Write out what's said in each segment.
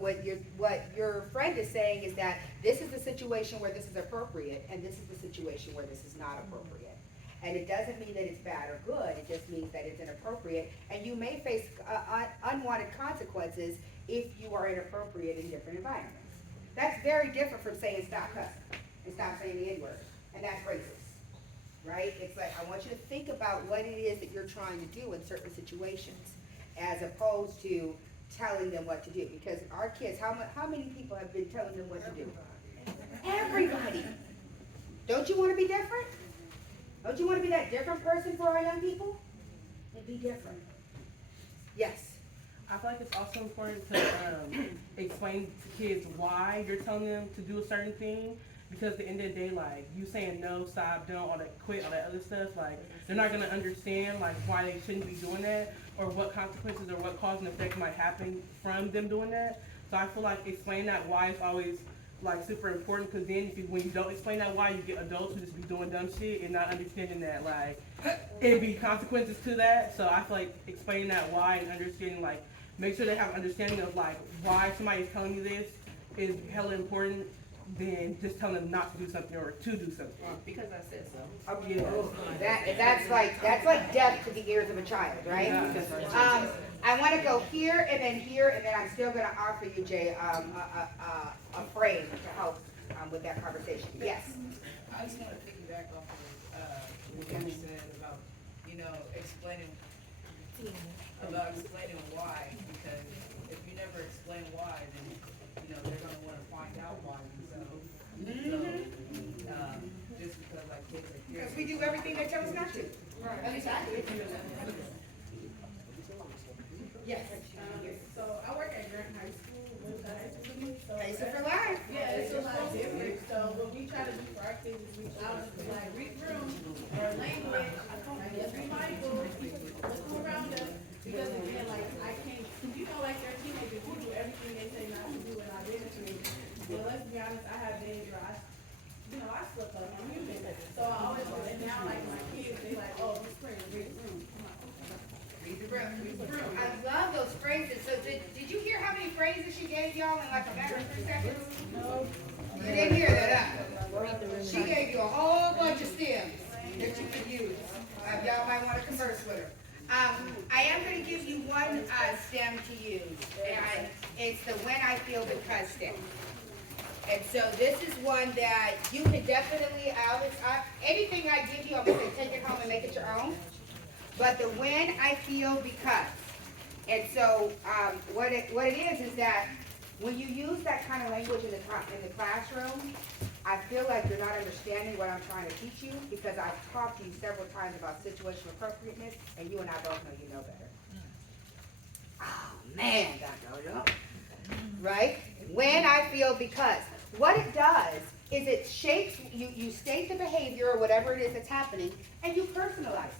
What your friend is saying is that this is the situation where this is appropriate, and this is the situation where this is not appropriate. And it doesn't mean that it's bad or good, it just means that it's inappropriate, and you may face unwanted consequences if you are inappropriate in different environments. That's very different from saying stop cussing, and stop saying the N-word, and that's racist, right? It's like, I want you to think about what it is that you're trying to do in certain situations, as opposed to telling them what to do. Because our kids, how many people have been telling them what to do? Everybody. Don't you want to be different? Don't you want to be that different person for our young people? And be different. Yes. I feel like it's also important to explain to kids why you're telling them to do a certain thing. Because at the end of the day, like, you saying no, stop, don't, all that, quit, all that other stuff, like, they're not going to understand, like, why they shouldn't be doing that, or what consequences or what cause and effect might happen from them doing that. So I feel like explaining that why is always, like, super important, because then when you don't explain that why, you get adults who just be doing dumb shit and not understanding that, like, it'd be consequences to that. So I feel like explaining that why and understanding, like, make sure they have understanding of, like, why somebody's telling you this is hella important than just telling them not to do something or to do something. Because I said so. Yeah. That's like death to the ears of a child, right? Yeah. I want to go here, and then I'm still going to offer you, Jay, a frame to help with that conversation. Yes. I just want to piggyback off of what you said about, explaining why, because if you never explain why, then, they're going to want to find out why themselves. So, just because, like, kids are curious. Because we do everything they tell us not to. Right. Exactly. Yes. So I work at Grant High School, so Face it for life. yeah, it's a lot different. So what we try to do for our kids is reach out to like read room or language. Just be mindful, look around us, because again, like I can't, like they're teenagers, we do everything they say not to do in our district. But let's be honest, I have days where I slip up, I'm human. So I always do it now, like my kids, they like, oh, this prayer, read room. Read the room. I love those phrases. So did you hear how many phrases she gave y'all in like a matter of 3 seconds? No. You didn't hear that, huh? She gave you a whole bunch of stems that you could use. Y'all might want to converse with her. I am going to give you one stem to use, and it's the when I feel because stem. And so this is one that you can definitely, anything I give you, I'm going to take it home and make it your own. But the when I feel because. And so what it is that when you use that kind of language in the classroom, I feel like you're not understanding what I'm trying to teach you, because I've talked to you several times about situational appropriateness, and you and I both know you know better. Oh man, Dr. Ojo. Right? When I feel because. What it does is it shapes, you state the behavior or whatever it is that's happening, and you personalize it.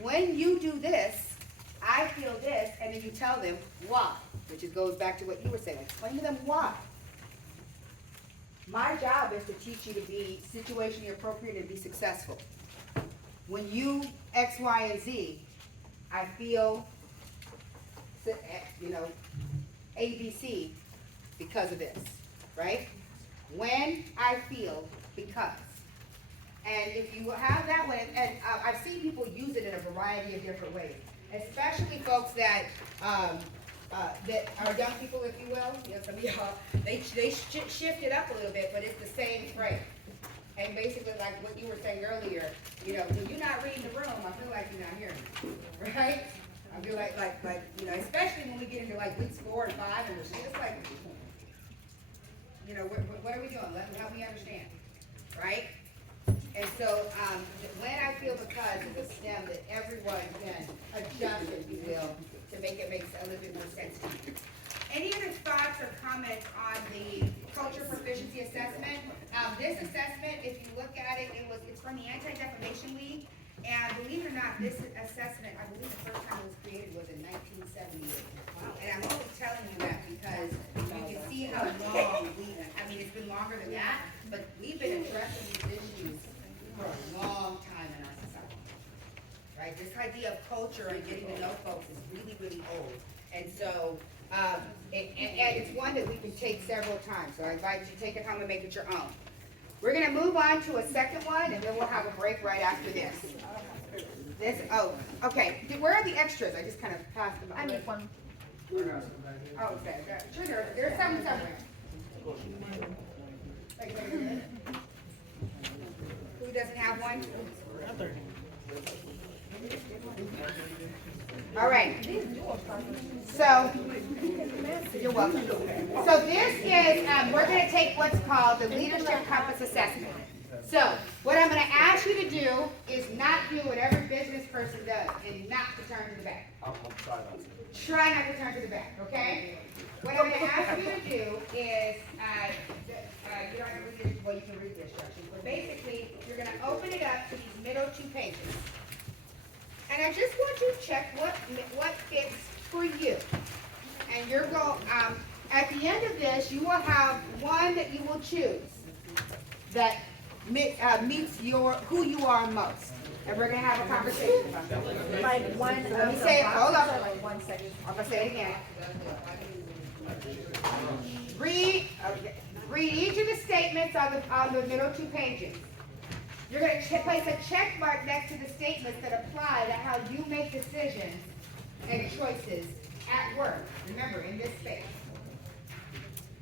When you do this, I feel this, and then you tell them why, which goes back to what you were saying. Explain to them why. My job is to teach you to be situationally appropriate and be successful. When you X, Y, and Z, I feel, ABC because of this, right? When I feel because. And if you have that one, and I've seen people use it in a variety of different ways, especially folks that are young people, if you will. Some of y'all, they shift it up a little bit, but it's the same frame. And basically, like what you were saying earlier, when you're not reading the room, I feel like you're not hearing me, right? I feel like, especially when we get into like weeks 4 and 5, and it's just like, what are we doing? Help me understand, right? And so, when I feel because is a stem that everyone can adjust, if you will, to make it make a little bit more sense to you. Any other thoughts or comments on the culture proficiency assessment? This assessment, if you look at it, it's from the Anti-Defamation League. And believe it or not, this assessment, I believe the first time it was created was in 1978. And I'm only telling you that because you can see how long it's been longer than that, but we've been addressing these issues for a long time in our society. Right? This idea of culture and getting to know folks is really, really old. And so And it's one that we can take several times, so I invite you to take it home and make it your own. We're gonna move on to a second one, and then we'll have a break right after this. Okay, where are the extras? I just kind of passed them. I need one. Oh, okay, sure, there's some somewhere. Who doesn't have one? All right. So, you're welcome. So this is, we're going to take what's called the Leadership Compass Assessment. So, what I'm going to ask you to do is not do what every business person does and not to turn to the back. I'll try not to. Try not to turn to the back, okay? What I'm going to ask you to do is, you don't have to read it, well, you can read the instructions, but basically, you're going to open it up to these middle 2 pages. And I just want you to check what fits for you. And you're at the end of this, you will have one that you will choose that meets who you are most. And we're gonna have a conversation about that. Like one. Let me say it, hold on. Like 1 second. I'm gonna say it again. Read each of the statements on the middle 2 pages. You're going to place a check mark next to the statements that apply to how you make decisions and choices at work. Remember, in this space.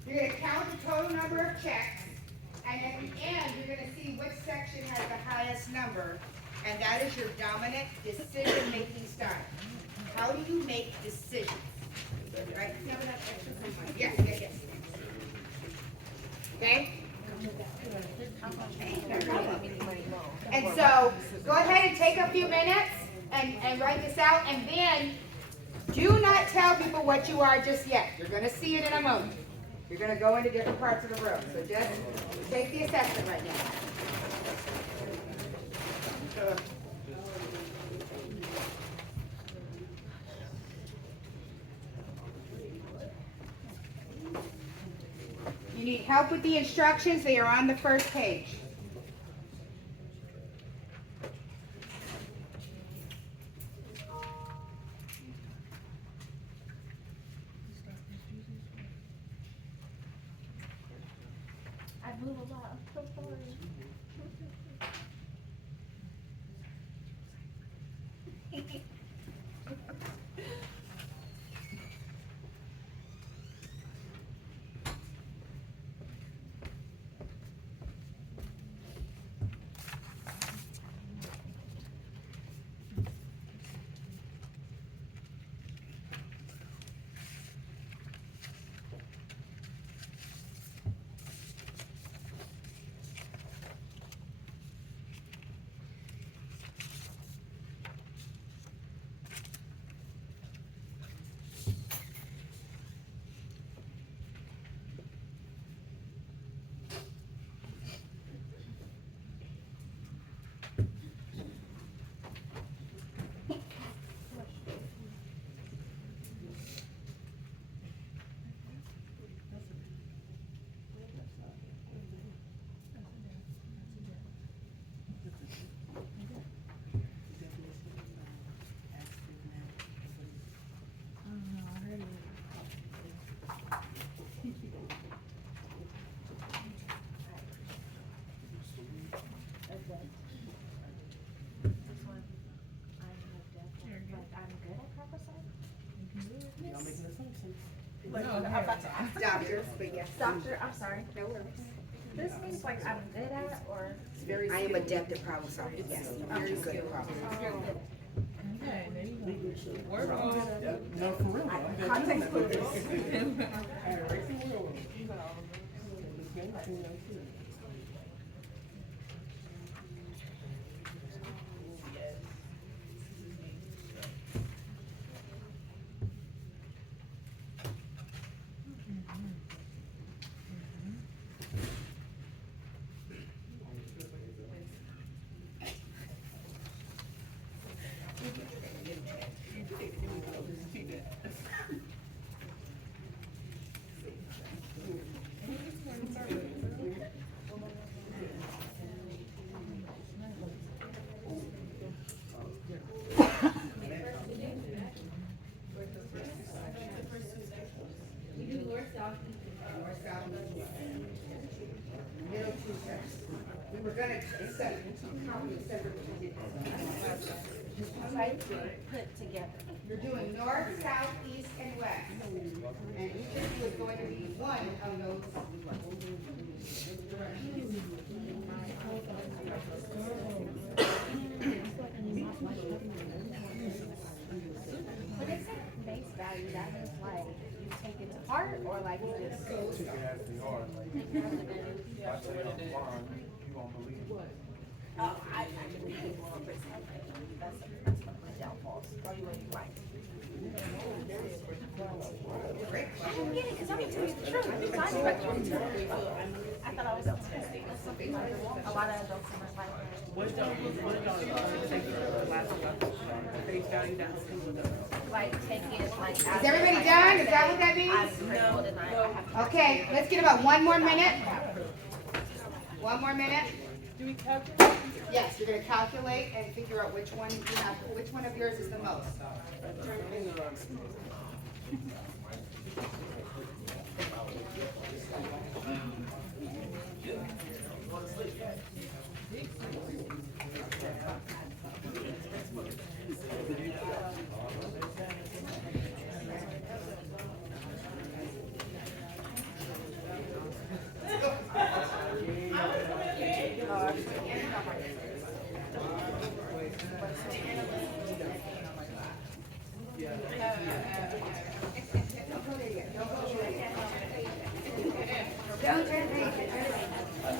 You're going to count the total number of checks, and at the end, you're going to see which section has the highest number, and that is your dominant decision-making style. How do you make decisions? Right? Yes. Okay? And so, go ahead and take a few minutes and write this out, and then do not tell people what you are just yet. You're going to see it in a moment. You're going to go into different parts of the room. So just take the assessment right now. You need help with the instructions. They are on the first page. I move a lot. I'm so sorry. Y'all making assumptions. I'm about to ask doctors, but yes. Doctor, I'm sorry. No worries. This means like I'm good at or? I am adept at problem solving. Yes, very good at problem solving. Okay, there you go. Work on. No, for real. though. Context clues. All right, right through the world. This game, I think that's it. North, south, east. North, south, east, west. Middle two steps. We were gonna accept, probably accept it, but we didn't. Like put together. You're doing north, south, east, and west. And each of you is going to be one of those directions. When they say base value, that means like you take it to heart or like you just. Take it as they are. If I tell you I'm blind, you won't believe it. Oh, I can read it more, but it's okay. That's one of my downfalls. Or you wouldn't like. I don't get it, because I'm gonna tell you the truth. I'm trying to correct you too. I thought I was autistic or something like that. A lot of adults in my life. What y'all take the last one? Face value that helps you with the. Like take it like. Is everybody done? Is that what that means? I'm critical tonight. I have. Okay, let's get about one more minute. One more minute. Do we calculate? Yes, you're gonna calculate and figure out which one you have, which one of yours is the most.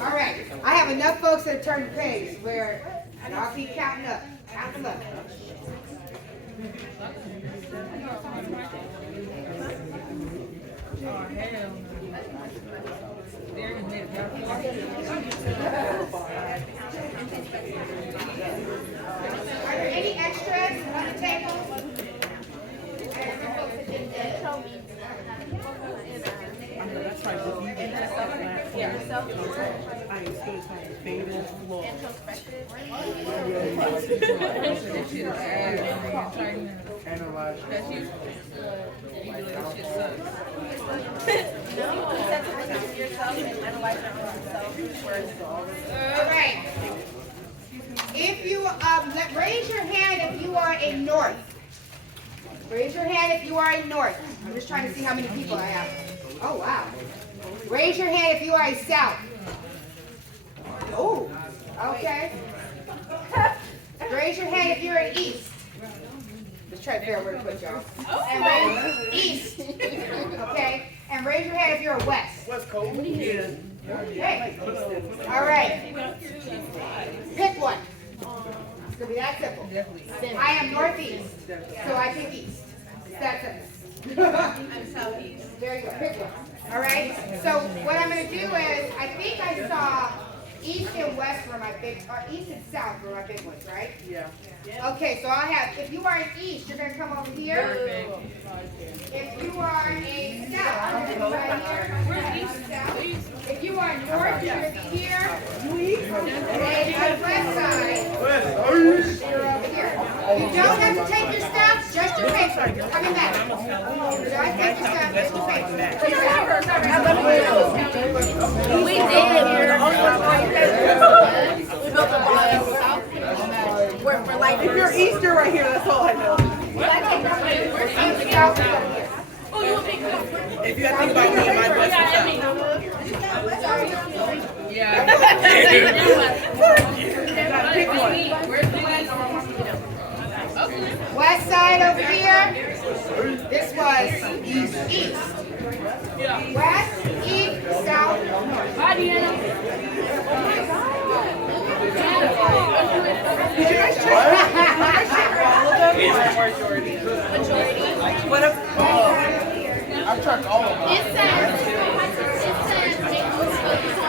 All right, I have enough folks that turn the page where I'll keep counting up. Count them up. Oh, hell. There you Are there any extras on the table? That's right. I ain't still trying to fade in floor. Analyze. All right. If you, raise your hand if you are in north. Raise your hand if you are in north. I'm just trying to see how many people I have. Oh, wow. Raise your hand if you are in south. Oh, okay. Raise your hand if you're in east. Let's try to figure out where to put y'all. And raise east. Okay. And raise your hand if you're in west. What's cold? Yeah. Okay. All right. Pick one. It's gonna be that simple. I am northeast, so I pick east. It's that simple. I'm southeast. Very good. Pick one. All right. So what I'm gonna do is, I think I saw east and west were my big, or east and south were my big ones, right? Yeah. Okay. So I'll have. If you are in east, you're gonna come over here. If you are in south, you're gonna be right here. Where's east? South. If you are north, you're gonna be here. And on the west side, you're over here. You don't have to take your stuff, just your paper. You're coming back. You don't take your stuff, just your paper. We did. You're the only one. We built a lot. We're like. If you're Easter right here, that's all I know. Oh, you want me to come? If you have to think about me and my West and South. Pick one. West side over here. This was east. West, east, south, north. Bye, Deanna. Oh my God. What if? I tracked all of them. It says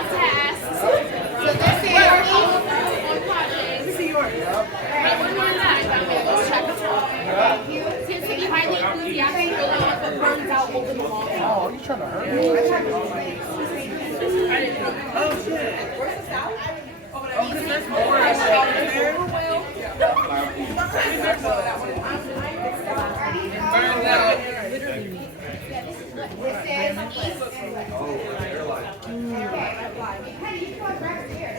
tasks. So this is On projects. This is yours. One more time. Seems to be highly enthusiastic, but burns out over the long haul. Oh, you trying to hurt me? Oh shit. Oh, because there's more Burned out. This is east and west. Okay. Honey, you come right here.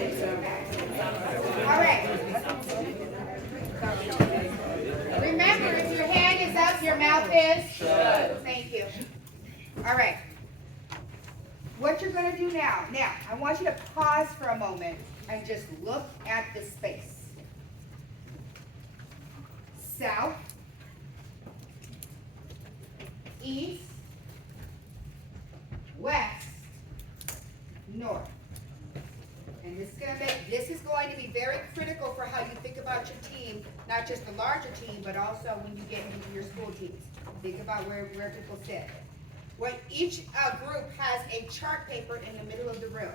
All right. Remember, if your hand is up, your mouth is shut. Thank you. All right. What you're going to do now, I want you to pause for a moment and just look at the space. South, east, west, north. And this is going to be very critical for how you think about your team, not just the larger team, but also when you get into your school teams. Think about where people sit. Each group has a chart paper in the middle of the room.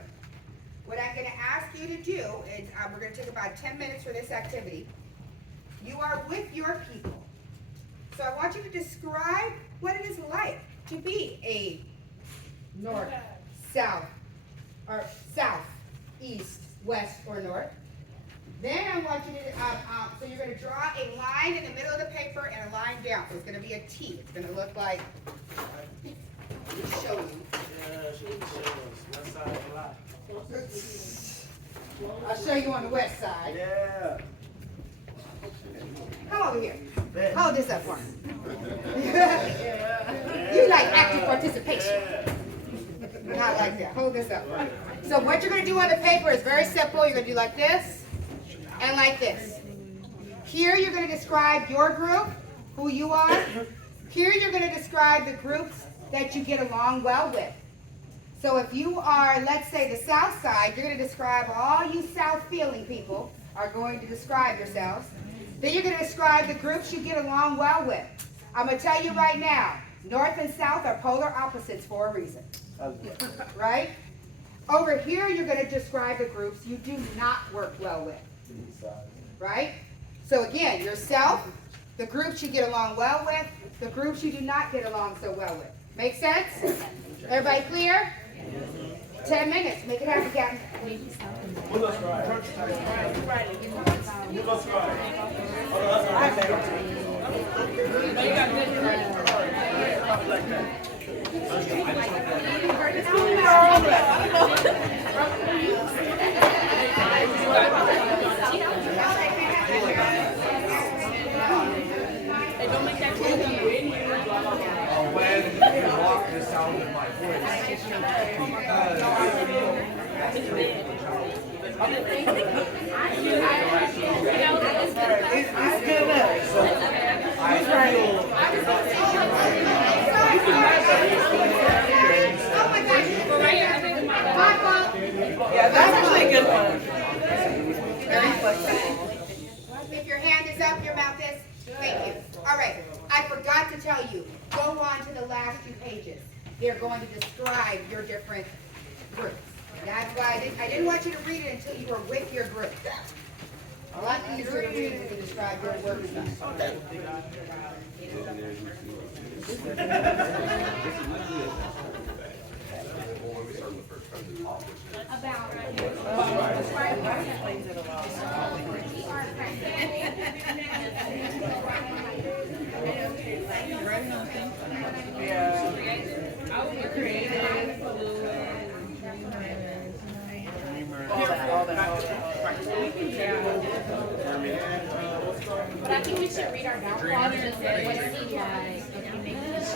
What I'm going to ask you to do is, we're going to take about 10 minutes for this activity. You are with your people. So I want you to describe what it is like to be a north, south, or south, east, west, or north. Then I want you to, so you're going to draw a line in the middle of the paper and a line down. So it's going to be a T. It's going to look like, let me show you. I'll show you on the west side. Yeah. Come over here. Hold this up for me. You like active participation. Not like that. Hold this up. So what you're going to do on the paper is very simple. You're going to do like this and like this. Here you're going to describe your group, who you are. Here you're going to describe the groups that you get along well with. So if you are, let's say, the south side, you're going to describe all you south-feeling people are going to describe yourselves. Then you're going to describe the groups you get along well with. I'm going to tell you right now, north and south are polar opposites for a reason. Right? Over here, you're going to describe the groups you do not work well with. Right? So again, yourself, the groups you get along well with, the groups you do not get along so well with. Make sense? Everybody clear? 10 minutes. Make it happen, Captain. When you walk the sound of my voice. Yeah, that's actually a good one. If your hand is up, your mouth is. Thank you. All right. I forgot to tell you. Go on to the last 2 pages. They're going to describe your different groups. That's why I didn't want you to read it until you were with your group. A lot easier to read than to describe your work style. But I think we should read our downfalls and say what it seems like if you make these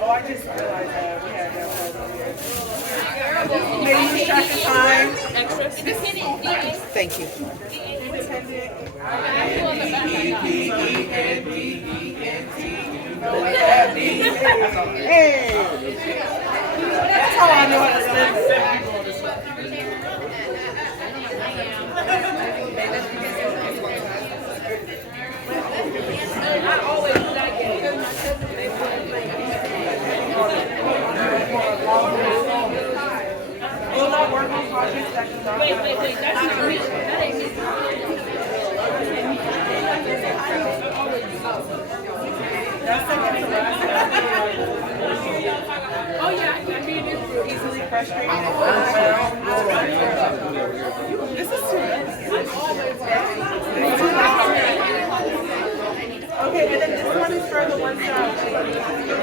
Oh, I just realized that we had that photo. Maybe lose track of time. Thank you. Hey! That's how I know how to spend it. I always do that again. Will not work on projects that do not have. Wait, that's not me. That ain't me. That's second to last. Oh yeah, I mean, it's easily frustrated. This is too much. Okay, and then this one is for the ones that